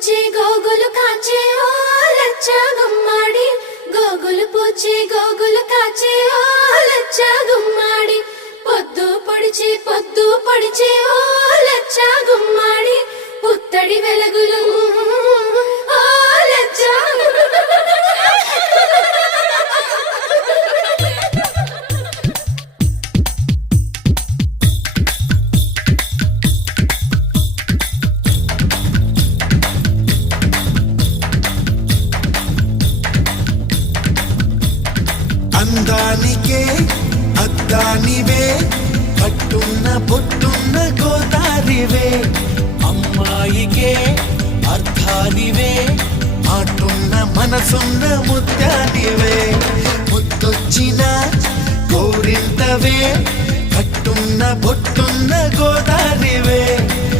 పూచి గోగులు కాచే ఓ లచ్చ గుమ్మాడి గోగులు పూచి గోగులు కాచే ఓ లచ్చ గుమ్మాడి పొద్దు పొడిచి ఓ లచ్చ గుమ్మాడి పుత్తడి వెలుగులు ఓ లచ్చ అందానికే అద్దానివే పట్టున్న పొట్టున్న గోదారివే అమ్మాయికే అర్థానివే ఆటున్న మనసున్న ముత్యానివే ముద్దొచ్చిన కోరింతవే పట్టున్న పొట్టున్న గోదారివే